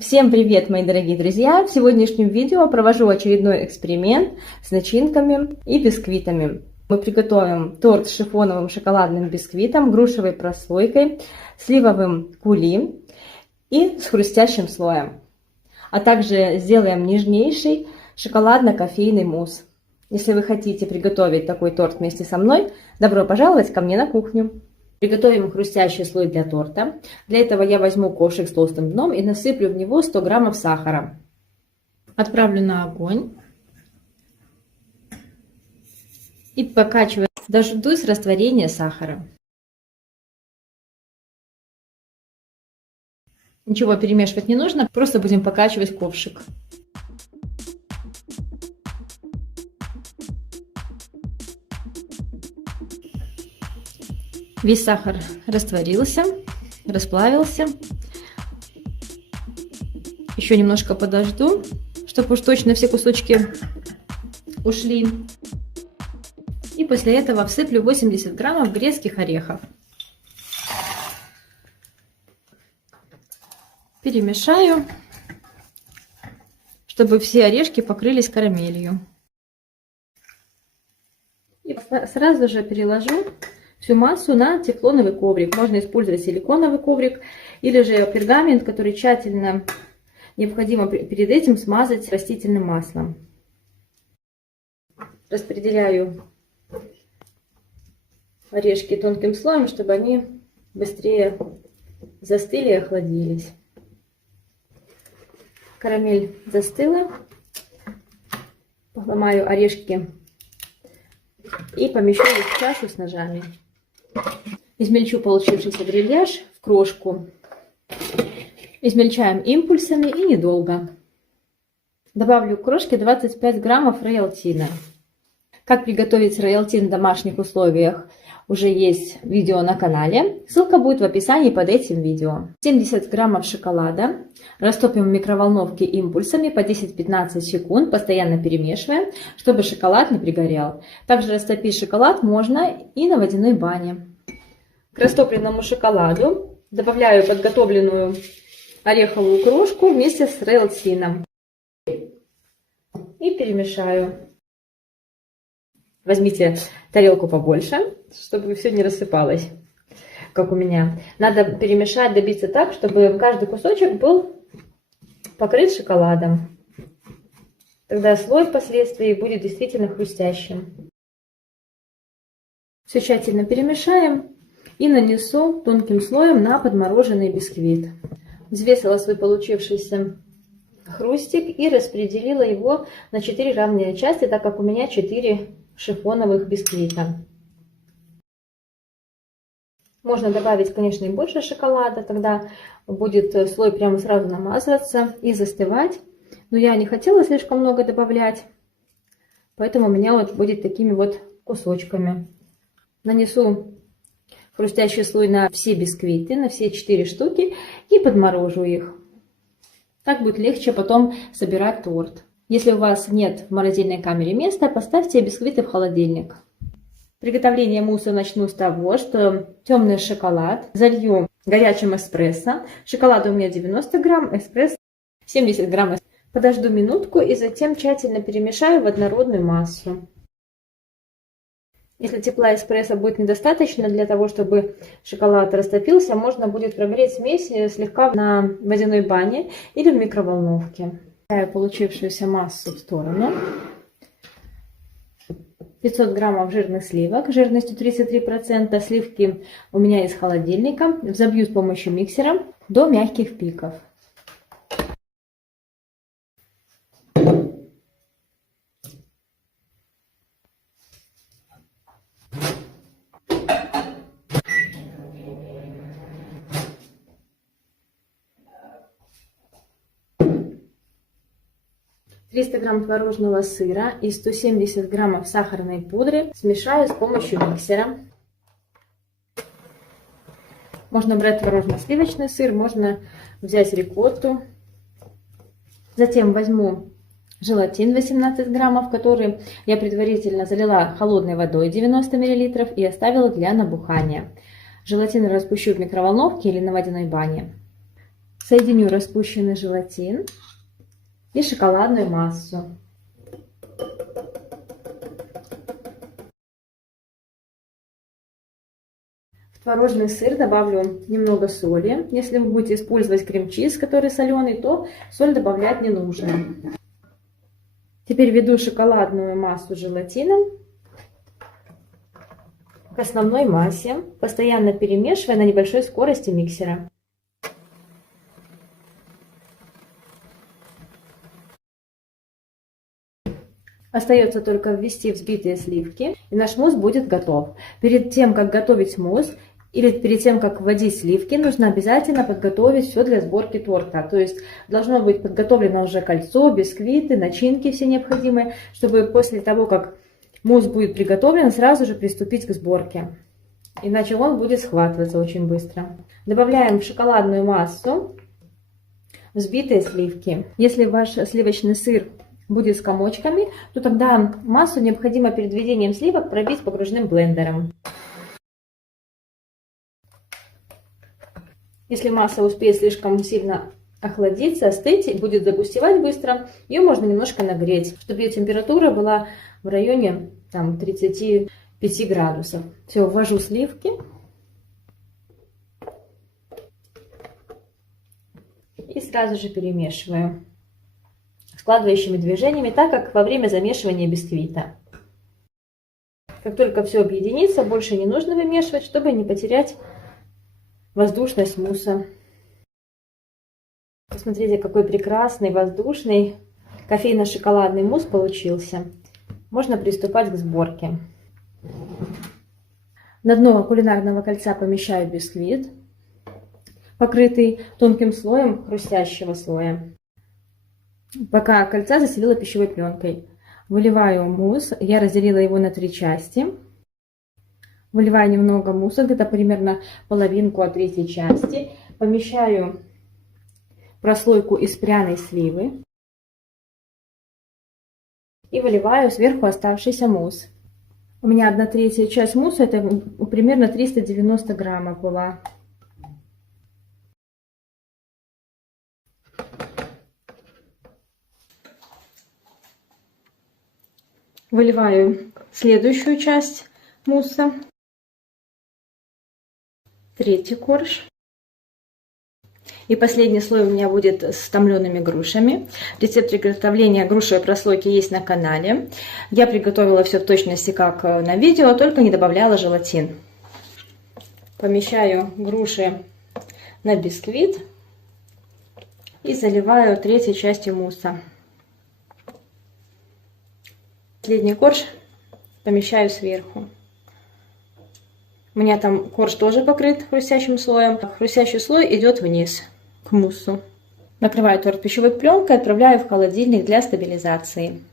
Всем привет, мои дорогие друзья! В сегодняшнем видео провожу очередной эксперимент с начинками и бисквитами. Мы приготовим торт с шифоновым шоколадным бисквитом, грушевой прослойкой, сливовым кули и с хрустящим слоем. А также сделаем нежнейший шоколадно-кофейный мусс. Если вы хотите приготовить такой торт вместе со мной, добро пожаловать ко мне на кухню. Приготовим хрустящий слой для торта. Для этого я возьму ковшик с толстым дном и насыплю в него 100 граммов сахара. Отправлю на огонь. И покачиваю, дождусь растворения сахара. Ничего перемешивать не нужно, просто будем покачивать ковшик. Весь сахар растворился, расплавился. Еще немножко подожду, чтобы уж точно все кусочки ушли. И после этого всыплю 80 граммов грецких орехов. Перемешаю, чтобы все орешки покрылись карамелью. И сразу же переложу всю массу на тефлоновый коврик. Можно использовать силиконовый коврик или же пергамент, который тщательно необходимо перед этим смазать растительным маслом. Распределяю орешки тонким слоем, чтобы они быстрее застыли и охладились. Карамель застыла. Поломаю орешки и помещу их в чашу с ножами. Измельчу получившийся грильяж в крошку. Измельчаем импульсами и недолго. Добавлю к крошке 25 граммов роялтина. Как приготовить роялтин в домашних условиях, уже есть видео на канале. Ссылка будет в описании под этим видео. 70 граммов шоколада. Растопим в микроволновке импульсами по 10-15 секунд, постоянно перемешивая, чтобы шоколад не пригорел. Также растопить шоколад можно и на водяной бане. К растопленному шоколаду добавляю подготовленную ореховую крошку вместе с роялтином. И перемешаю. Возьмите тарелку побольше, чтобы все не рассыпалось, как у меня. Надо перемешать, добиться так, чтобы каждый кусочек был покрыт шоколадом. Тогда слой впоследствии будет действительно хрустящим. Все тщательно перемешаем и нанесу тонким слоем на подмороженный бисквит. Взвесила свой получившийся хрустик и распределила его на 4 равные части, так как у меня 4 шифоновых бисквита. Можно добавить, конечно, и больше шоколада, тогда будет слой прямо сразу намазываться и застывать. Но я не хотела слишком много добавлять, поэтому у меня вот будет такими вот кусочками. Нанесу хрустящий слой на все бисквиты, на все 4 штуки и подморожу их. Так будет легче потом собирать торт. Если у вас нет в морозильной камере места, поставьте бисквиты в холодильник. Приготовление мусса начну с того, что темный шоколад залью горячим эспрессо. Шоколада у меня 90 грамм, эспрессо 70 грамм. Подожду минутку и затем тщательно перемешаю в однородную массу. Если тепла эспрессо будет недостаточно для того, чтобы шоколад растопился, можно будет прогреть смесь слегка на водяной бане или в микроволновке. Получившуюся массу в сторону. 500 граммов жирных сливок жирностью 33%. Сливки у меня из холодильника. Взобью с помощью миксера до мягких пиков. «300 грамм творожного сыра и 170 граммов сахарной пудры смешаю с помощью миксера. Можно брать творожно-сливочный сыр, можно взять рикотту. Затем возьму желатин 18 граммов, который я предварительно залила холодной водой 90 мл и оставила для набухания. Желатин распущу в микроволновке или на водяной бане. Соединю распущенный желатин и шоколадную массу. В творожный сыр добавлю немного соли. Если вы будете использовать крем-чиз, который соленый, то соль добавлять не нужно. Теперь введу шоколадную массу с желатином к основной массе, постоянно перемешивая на небольшой скорости миксера. Остается только ввести взбитые сливки, и наш мусс будет готов. Перед тем, как готовить мусс, или перед тем, как вводить сливки, нужно обязательно подготовить все для сборки торта. То есть должно быть подготовлено уже кольцо, бисквиты, начинки все необходимые, чтобы после того, как мусс будет приготовлен, сразу же приступить к сборке. Иначе он будет схватываться очень быстро. Добавляем в шоколадную массу взбитые сливки. Если ваш сливочный сыр будет с комочками, то тогда массу необходимо перед введением сливок пробить погружным блендером. Если масса успеет слишком сильно охладиться, остыть и будет загустевать быстро, ее можно немножко нагреть, чтобы ее температура была в районе 35 градусов. Все, ввожу сливки. И сразу же перемешиваю складывающими движениями, так как во время замешивания бисквита. Как только все объединится, больше не нужно вымешивать, чтобы не потерять воздушность мусса. Посмотрите, какой прекрасный воздушный кофейно-шоколадный мусс получился. Можно приступать к сборке. На дно кулинарного кольца помещаю бисквит, покрытый тонким слоем хрустящего слоя. Пока кольца застелила пищевой пленкой. Выливаю мусс, я разделила его на 3 части. Выливаю немного мусса, где-то примерно половинку от 3 части. Помещаю прослойку из пряной сливы. И выливаю сверху оставшийся мусс. У меня 1/3 часть мусса, это примерно 390 граммов была. Выливаю следующую часть мусса. 3-й корж. И последний слой у меня будет с томлеными грушами. Рецепт приготовления грушевой прослойки есть на канале. Я приготовила все в точности как на видео, только не добавляла желатин. Помещаю груши на бисквит и заливаю 3-й частью мусса. Последний корж помещаю сверху. У меня там корж тоже покрыт хрустящим слоем. Хрустящий слой идет вниз к муссу. Накрываю торт пищевой пленкой и отправляю в холодильник для стабилизации.